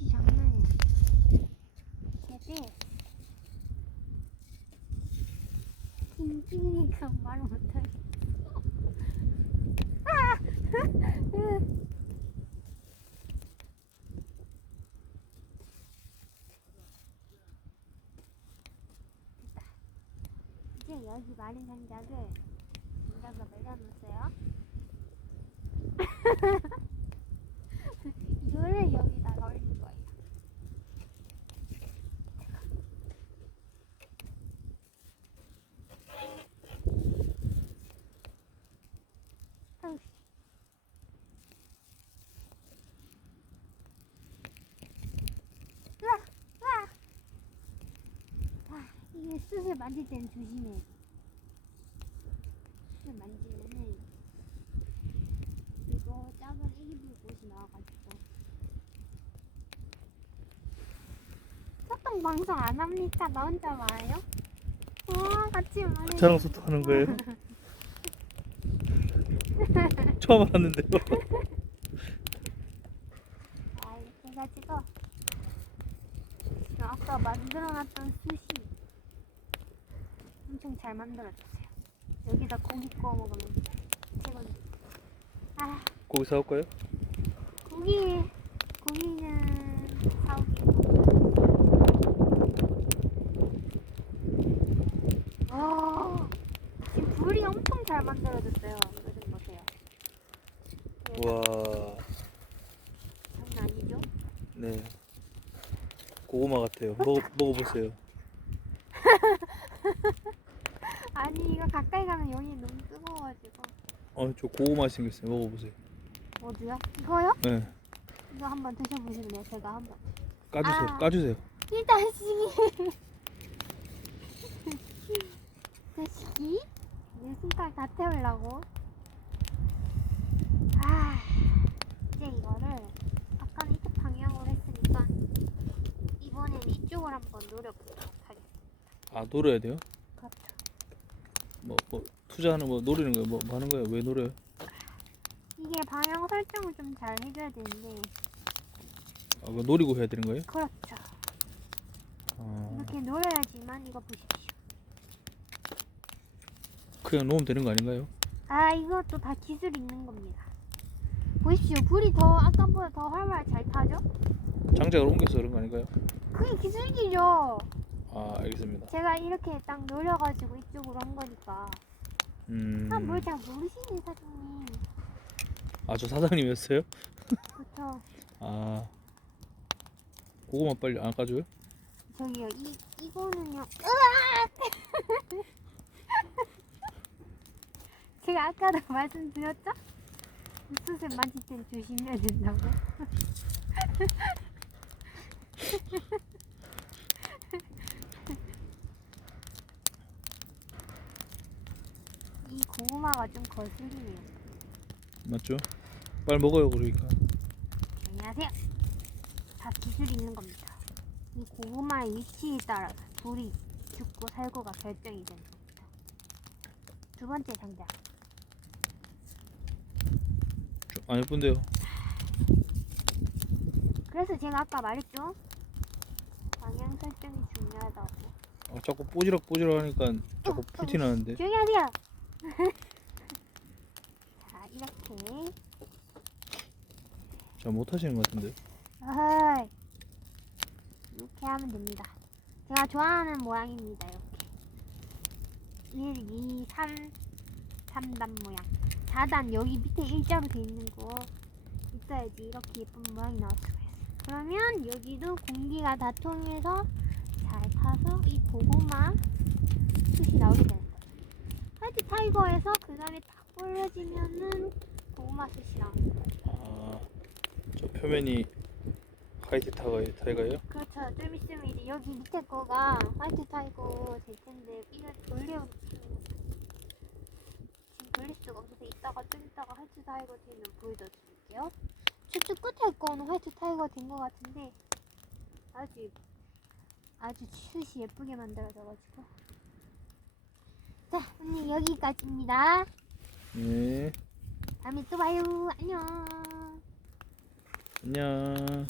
숱이 장난이야. 걔들 찡찡이니까 말 못하겠어. 아! 이제 여기 마른 장작을 여기다가 매달아놓으세요. 이거를 여기다가 올릴 거예요. 아이씨. 으악! 으악! 아, 이게 숯을 만질 때는 조심해. 숯을 만지면은 이거 작은 애기들 옷이 나와가지고. 소통 방송 안 합니까? 나 혼자 와요? 같이 말해. 저랑 소통하는 거예요? 처음 알았는데요. 아, 이렇게 해가지고 아까 만들어놨던 숯이 엄청 잘 만들어졌어요. 여기다 고기 구워 먹으면 최고지. 아, 고기 사올까요? 고기는 사오기. 지금 불이 엄청 잘 만들어졌어요. 이거 좀 보세요. 와, 장난 아니죠? 네. 고구마 같아요. 먹어보세요. 아니, 이거 가까이 가면 여기 너무 뜨거워가지고. 저 고구마 생겼어요. 먹어보세요. 어디요? 이거요? 네. 이거 한번 드셔보실래요? 제가 한번. 까주세요. 아. 까주세요. 이 자식이. 자식이? 내 손가락 다 태우려고. 이제 이거를 아까는 이쪽 방향으로 했으니까 이번엔 이쪽을 한번 노려보도록 하겠습니다. 아, 노려야 돼요? 그렇죠. 뭐 투자하는 노리는 거예요? 뭐 하는 거예요? 왜 노려요? 이게 방향 설정을 좀 잘 해줘야 되는데. 아, 그거 노리고 해야 되는 거예요? 그렇죠. 아, 이렇게 노려야지만 이거 보십시오. 그냥 놓으면 되는 거 아닌가요? 이것도 다 기술이 있는 겁니다. 보십시오. 불이 더 아까보다 더 활발 잘 타죠? 장작을 옮겨서 그런 거 아닌가요? 그게 기술이죠. 아, 알겠습니다. 제가 이렇게 딱 노려가지고 이쪽으로 한 거니까. 뭘 잘 모르시네, 사장님. 아, 저 사장님이었어요? 그쵸. 아, 고구마 빨리 안 까줘요? 저기요, 이거는요. 으악! 제가 아까도 말씀드렸죠? 숯을 만질 땐 조심해야 된다고. 이 고구마가 좀 거슬리네요. 맞죠? 빨리 먹어요, 그러니까. 안녕하세요. 다 기술이 있는 겁니다. 이 고구마의 위치에 따라서 불이 죽고 살고가 결정이 되는 겁니다. 두 번째 장작. 좀 안 예쁜데요? 그래서 제가 아까 말했죠? 방향 설정이 중요하다고. 자꾸 뽀지락 하니까 자꾸 풀티 나는데. 조용히 하세요. 자, 이렇게. 잘 못하시는 것 같은데. 어허이. 이렇게 하면 됩니다. 제가 좋아하는 모양입니다. 이렇게 1, 2, 3단 모양. 4단 여기 밑에 일자로 돼 있는 거 있어야지 이렇게 예쁜 모양이 나올 수가 있어요. 그러면 여기도 공기가 다 통해서 잘 타서 이 고구마 숯이 나오게 되는 거예요. 화이트 타이거에서 그 다음에 딱 올려지면은 고구마 숯이 나오는 거예요. 아, 저 표면이 화이트 타이거예요? 그렇죠. 좀 있으면 이제 여기 밑에 거가 화이트 타이거 될 텐데 이걸 지금 돌릴 수가 없어서 좀 이따가 화이트 타이거 되면 보여드릴게요. 저쪽 끝에 거는 화이트 타이거 된 것 같은데 아주 슛이 예쁘게 만들어져가지고. 자, 오늘 여기까지입니다. 네. 다음에 또 봐요. 안녕. 안녕.